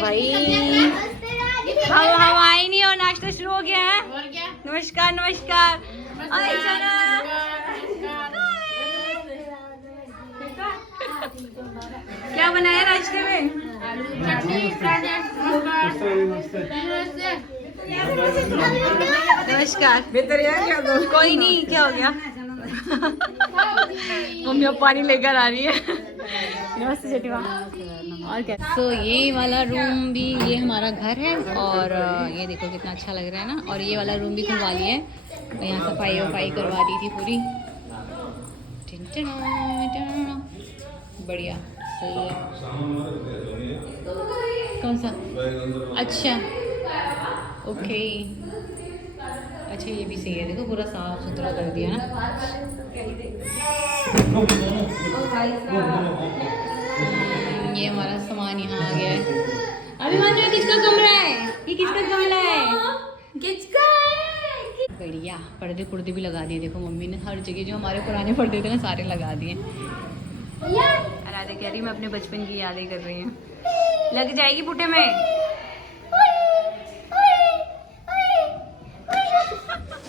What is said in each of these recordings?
भाई हम आए नहीं और नाश्ता शुरू हो गया है। नमस्कार नमस्कार। क्या बनाया नाश्ते में? नमस्कार। कोई नहीं, क्या हो गया? मम्मी अब पानी लेकर आ रही है। नमस्ते जेठीमा। और क्या? तो ये वाला रूम भी, ये हमारा घर है और ये देखो कितना अच्छा लग रहा है ना। और ये वाला रूम भी खुलवा लिया है, यहाँ सफाई वफाई करवा दी थी पूरी। बढ़िया, सही है। कौन सा? अच्छा ओके, अच्छा ये भी सही है। देखो पूरा साफ सुथरा कर दिया ना। ये हमारा सामान यहाँ आ गया है। अभिमन्यु, ये किसका कमरा है? ये किसका कमरा है? किसका है? बढ़िया, पर्दे पुर्दे भी लगा दिए। देखो मम्मी ने हर जगह जो हमारे पुराने पर्दे थे ना सारे लगा दिए। राधा कह रही मैं अपने बचपन की यादें कर रही हूँ। लग जाएगी पुटे में।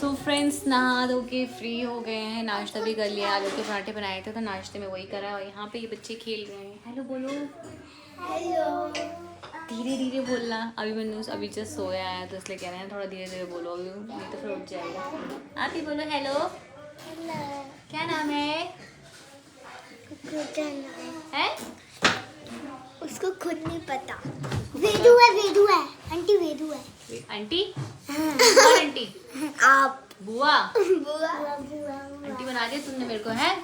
सो फ्रेंड्स, नहा धो के फ्री हो गए हैं, नाश्ता भी कर लिया। आलू के पराठे बनाए थे तो नाश्ते में वही करा। और यहाँ पे ये बच्चे खेल रहे हैं। हेलो बोलो। हेलो। धीरे धीरे बोलना। अभी मैंने अभी जस्ट सोया है तो इसलिए कह रहे हैं थोड़ा धीरे धीरे बोलो, अभी नहीं तो फिर उठ जाएगा। आप ही बोलो हेलो। हेलो। क्या नाम है? है? उसको खुद नहीं पता। वेदू है, वेदू है, आंटी वेदू है। आंटी? कौन आंटी? आप। बुआ? बुआ। आंटी बना दिया तुमने मेरे को, है?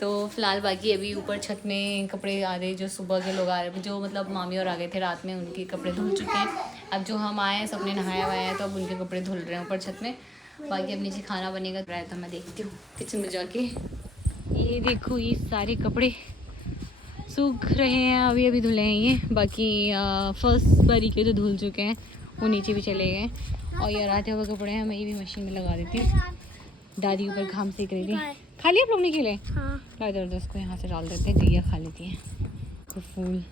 तो फिलहाल बाकी अभी ऊपर छत में कपड़े आधे जो सुबह के लोग आ रहे, जो मतलब मामी और आ गए थे रात में, उनके कपड़े धुल चुके हैं। अब जो हम आए हैं सबने नहाया हुआ है तो अब उनके कपड़े धुल रहे हैं ऊपर छत में। बाकी अब नीचे खाना बनेगा तो मैं देखती हूँ किचन में जाके। ये देखो ये सारे कपड़े सूख रहे हैं, अभी अभी धुले हैं ये। बाकी फर्स्ट बारी के जो धुल चुके हैं वो नीचे भी चले गए। और ये आते हुए कपड़े हैं, मैं ये भी मशीन में लगा देती हूँ। दादी ऊपर घाम सेक रही थी। खा लिया आप लोग ने खेले? हाँ। इधर उसको यहाँ से डाल देते हैं, गैया खा लेती है। तो फूल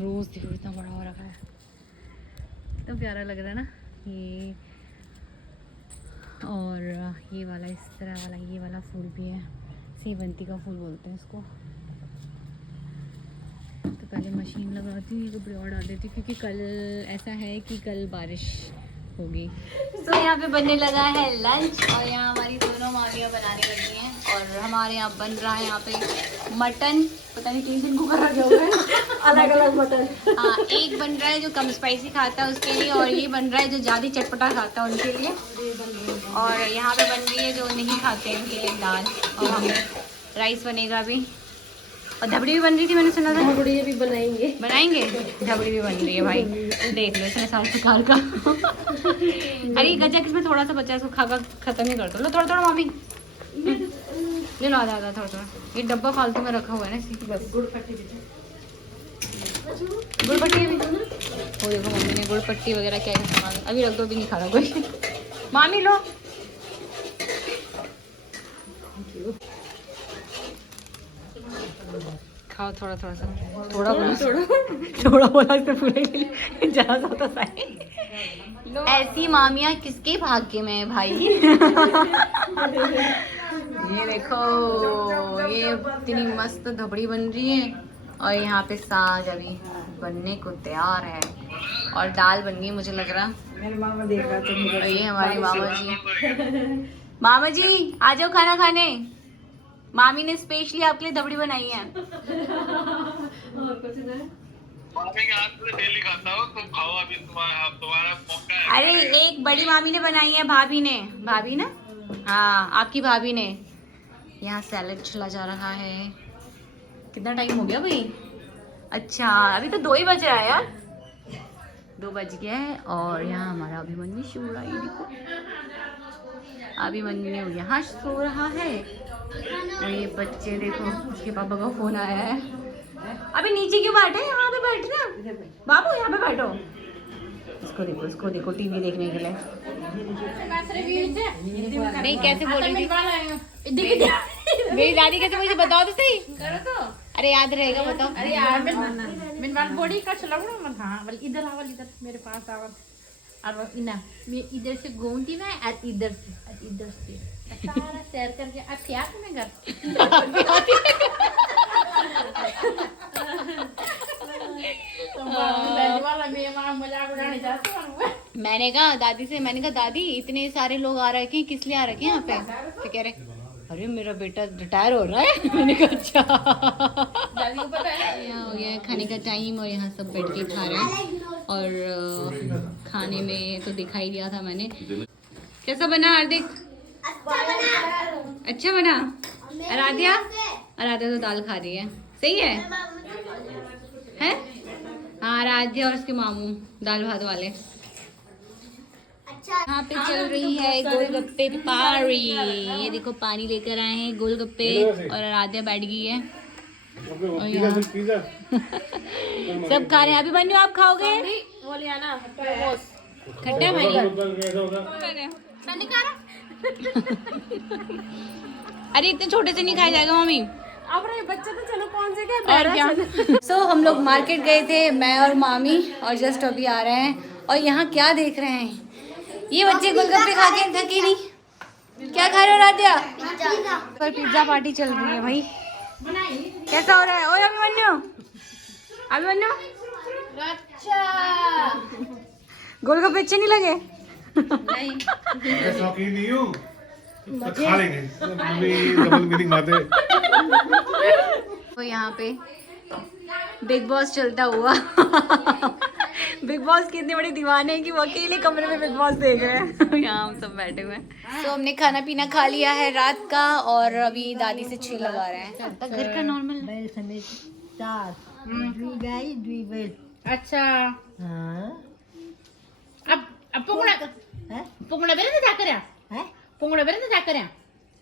रोज़ देखो इतना बड़ा हो रखा है, इतना प्यारा लग रहा है ना ये। और ये वाला इस तरह वाला, ये वाला फूल भी है, सेवंती का फूल बोलते हैं इसको। तो पहले मशीन लगाती हूँ, ये कपड़े और डाल देती हूँ क्योंकि कल ऐसा है कि कल बारिश होगी। तो यहाँ पे बनने लगा है लंच और यहाँ हमारी दोनों मामियाँ बनाने लगी हैं। और हमारे यहाँ बन रहा है यहाँ पे मटन, पता नहीं 3 दिन कुकर रखे हुए हैं अलग अलग मटन। हाँ, एक बन रहा है जो कम स्पाइसी खाता है उसके लिए, और ये बन रहा है जो ज़्यादा चटपटा खाता है उनके लिए। और यहाँ पे बन रही है जो नहीं खाते हैं उनके लिए दाल, और हम राइस बनेगा अभी। और धबड़ी भी बन रही थी, मैंने सुना था। धबड़ी भी बनाएंगे धबड़ी भी बन रही है भाई। देख लो इतने साल प्रकार का। अरे गजा किसमें थोड़ा सा बचा है, इसको खा कर खत्म ही कर दो। लो थोड़ा थोड़ा मामी ले लो, आधा थोड़ा थोड़ा। ये डब्बा फालतू में रखा हुआ है ना, बस। गुड़ पट्टी भी, वो देखो मम्मी ने गुड़ पट्टी वगैरह क्या है सामान अभी रख दो, भी नहीं खा रहा कोई। मामी लो। खाओ थोड़ा थोड़ा सा, थोड़ा बोला इससे पूरे ज़्यादा होता है। ऐसी मामियाँ किसके भाग्य में है भाई। ये देखो ये इतनी मस्त धबड़ी बन रही है और यहाँ पे साग अभी बनने को तैयार है और दाल बन गई मुझे लग रहा। मेरे मामा देख रहा था। ये हमारे मामा जी। मामा जी आ जाओ खाना खाने, मामी ने स्पेशली आपके लिए धबड़ी बनाई है। डेली खाता हो तुम, खाओ अभी तुम्हारा मौका है। अरे एक बड़ी मामी ने बनाई है, भाभी ने, भाभी ना, हाँ आपकी भाभी ने। यहाँ सैलेड चला जा रहा है। कितना टाइम हो गया भाई? अच्छा अभी तो 2 ही बज रहा है यार, 2 बज गया है। और यहाँ हमारा अभिमन्यु सो रहा है, देखो अभिमन्यु यहाँ सो रहा है। और ये बच्चे देखो, उसके पापा का फोन आया है। अभी नीचे क्यों बैठे, यहाँ पे बैठ ना बाबू, यहाँ पे बैठो। इसको देखो टीवी देखने के लिए। नहीं कैसे बोल रही थी मेरी दादी, कैसे मुझे बताओ तो सही। अरे याद रहेगा, बताओ। अरे यार मैंने वाल बॉडी का चला मन हाँ वाल इधर आवल इधर मेरे पास आवल और इना मैं इधर से घूमती मैं और इधर से सारा शेयर करके अब क्या तुम्हें घर वाला मैं वहां मजाक उड़ाने जाती हूं। मैंने कहा दादी इतने सारे लोग आ रखे हैं, किस लिए आ रखे हैं यहाँ पे? तो कह रहे अरे मेरा बेटा रिटायर हो रहा है। मैंने कहा अच्छा। दादी को पता है यहाँ हो गया है खाने का टाइम और यहाँ सब बैठ के खा रहे हैं। और खाने में तो दिखाई दिया था मैंने। कैसा बना हार्दिक? अच्छा बना। आराध्या तो दाल खा रही है, सही है? हाँ, आराध्या और उसके मामू दाल भात वाले। यहाँ पे चल रही है गोलगप्पे पारी। ये देखो पानी लेकर आए हैं गोलगप्पे और आराध्या बैठ गई है। और यहाँ सब खा रहे हैं। अभी बनू आप खाओगे? खट्टा मैंने कहा अरे इतने छोटे से नहीं खाया जाएगा मम्मी। अब रे बच्चे तो चलो कौन से गए और क्या सो हम लोग मार्केट गए थे, मैं और मामी, और जस्ट अभी आ रहे हैं। और यहाँ क्या देख रहे हैं ये बच्चे? गोलगप्पे खा के थके नहीं। क्या खा रहे हो राध्या? पर पिज्जा पार्टी चल रही है भाई। कैसा हो रहा है? ओए अभिमन्यु गोलगप्पे अच्छे नहीं लगे? मैं शौकीन नहीं हूँ, खा लेंगे। डबल मीनिंग बातें। तो यहाँ पे बिग बॉस चलता हुआ। बिग बॉस के इतने बड़े दीवाने हैं कि वो अकेले कमरे में बिग बॉस देख रहे हैं। यहाँ हम सब बैठे हुए हैं। तो हमने खाना पीना खा लिया है रात का और अभी दादी से छिल लगा रहे हैं। घर का नॉर्मल। अच्छा अब पुंगड़ा बेरे जा करया पुंगड़ा बेरे जा करया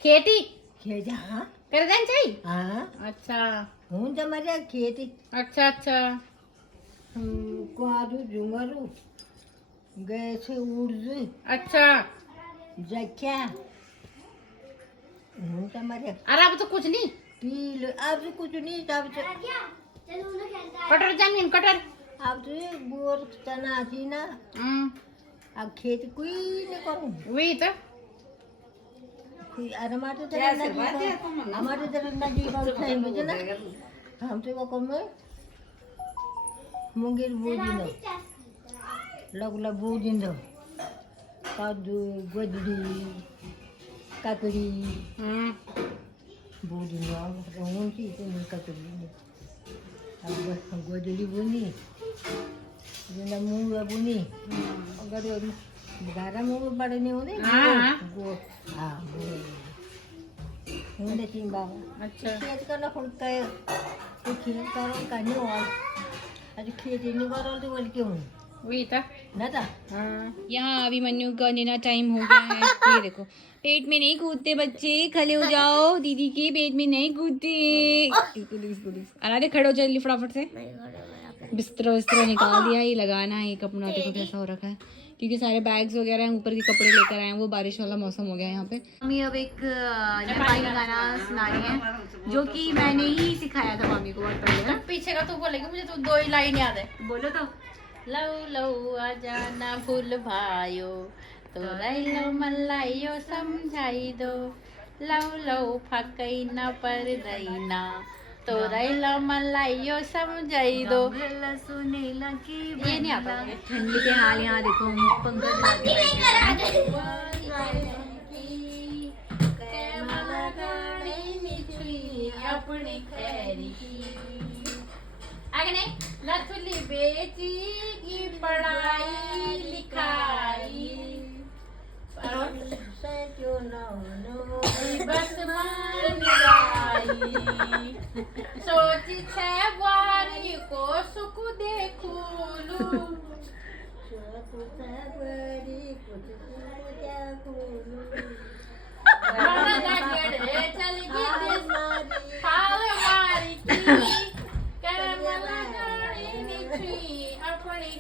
खेती कर देन चाहिए। अच्छा हूँ તમારે ખેતી अच्छा કુવારું ઝુમરું ગયે છે ઉડઝ अच्छा જખ્યા हूँ તમારે अरे अब तो कुछ नहीं पील अब तो कुछ नहीं अब तो कटर जमीन कटर अब तो बोर तना थी ना अब खेती कोई नहीं करूँ वही तो कोई अरे हमारे तरह नजी का उठाई मुझे ना हम तो वो कम मुंगेर बोझी दो लगला बोझी दो कादू गजरी काकड़ी बोझी दो उनकी इतनी काकड़ी अब गजरी बुनी जिन्ना मूंग बुनी अगर गारा मूंग बड़े नहीं होते हाँ होने तीन बाबा। अच्छा खेत करना पड़ता है तो खेत करो का नहीं और आज खेत नहीं करो तो बोल क्यों वही था ना था। यहाँ अभिमन्यु का डिनर टाइम हो गया है। ये देखो पेट में नहीं कूदते बच्चे, खड़े हो जाओ। दीदी के पेट में नहीं कूदते। अरे खड़े हो जाए फटाफट से। बिस्तर निकाल दिया। ये लगाना है। ये कपड़ा देखो कैसा हो रखा है क्योंकि सारे बैग्स वगैरह हैं, ऊपर के कपड़े लेकर आए हैं। वो बारिश वाला मौसम हो गया है यहाँ पे। मम्मी अब एक नेपाली गाना सुना रही है जो कि मैंने ही सिखाया था मम्मी को बहुत पहले। पीछे का तो बोलेगी मुझे तो दो ही लाइन याद है। बोलो तो। लव आ जाना फूल भायो तो रैलो मल्लाइयो समझाई दो लव फकई न पर रहीना तो रैलो मल्लाइयो समझाई दो। सुनेला की ये नहीं आता मुझे। ठंडी के हाल यहाँ देखो पंकज अपनी खैरी की आगे नहीं लथुली बेटी की पढ़ाई लिखाई बस मान जाई सोची छे वारी को सुख देखूलू चल गई हाल मारी की अपनी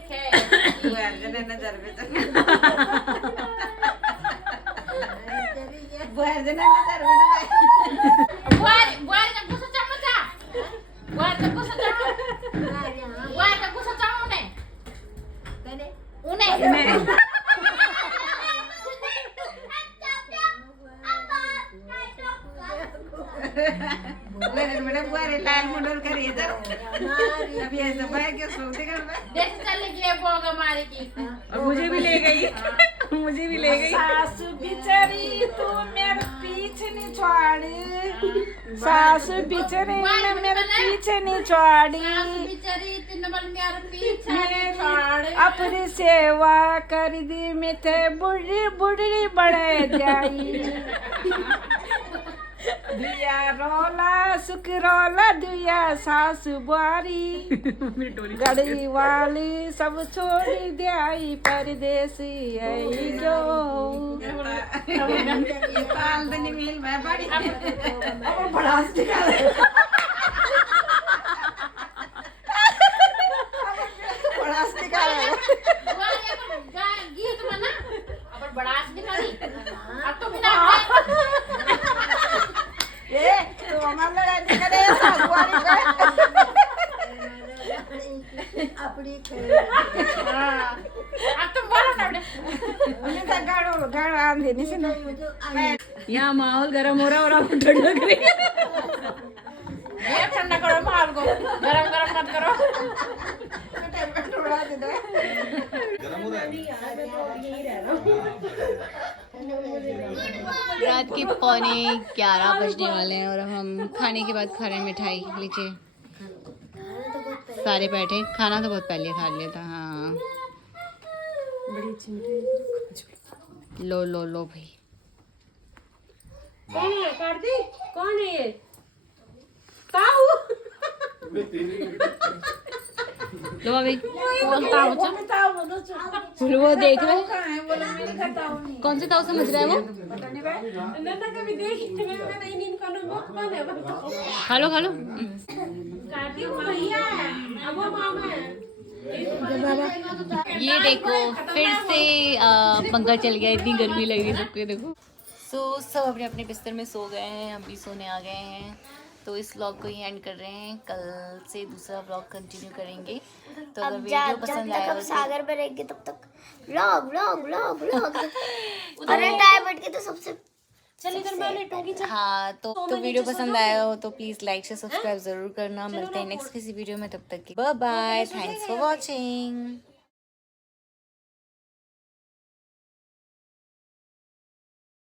अभी ऐसे बैठ के सोते कर जैसे चले गए बोगा मारे की और मुझे भी ले गई मुझे भी ले गई। सासू बिचारी तू मेरे पीछे नहीं छोड़ी, सासू बिचारी ने मेरे पीछे नहीं छोड़ी, बिचारी तीन बल मेरे पीछे छोड़ अपनी सेवा कर दी मैं थे बुढ़ी बुढ़ी बढ़े जाई, दिया रोला सुख रोला दिया सासू बुआरी, गड़ी वाली सब छोड़ी दियाई परदेसी आई जो ये ताल दनी मिल मैं बड़ी अब बड़ा दिखा बड़ा दिखा गीत बना अब बड़ास दिखाई अब तो बिना ए तो हमारा लड़ाई दिखा दे सासू वाली का अपनी अब तो बोलो ना उन्हें तो गाड़ो आम देने से ना यहाँ माहौल गर्म हो रहा है और आपको ठंड लग रही है। ये ठंडा करो माल को गरम गरम मत करो थोड़ा दे दो रात के 11:15 बजने वाले हैं और हम खाने के बाद खा रहे हैं मिठाई। लीजिए सारे बैठे, खाना तो बहुत पहले खा लिया था। हाँ बड़ी अच्छी मिठाई। लो लो लो भाई। कौन है ये लो भाभी। वो देख रहे हैं कौन से ताऊ समझ रहा है वो। खा लो खा लो। ये देखो फिर से पंखा चल गया, इतनी गर्मी लग रही सबको। देखो सब अपने अपने बिस्तर में सो गए हैं, हम भी सोने आ गए हैं। तो इस व्लॉग को ही एंड कर रहे हैं, कल से दूसरा व्लॉग कंटिन्यू करेंगे। तो अगर वीडियो पसंद आया हो सागर में रहेंगे तब तक व्लॉग व्लॉग व्लॉग व्लॉग अरे टाइम बैठ के तो सबसे हाँ तो वीडियो पसंद आया हो तो प्लीज लाइक से सब्सक्राइब जरूर करना। मिलते हैं नेक्स्ट किसी वीडियो में, तब तक की bye bye. Thanks for watching.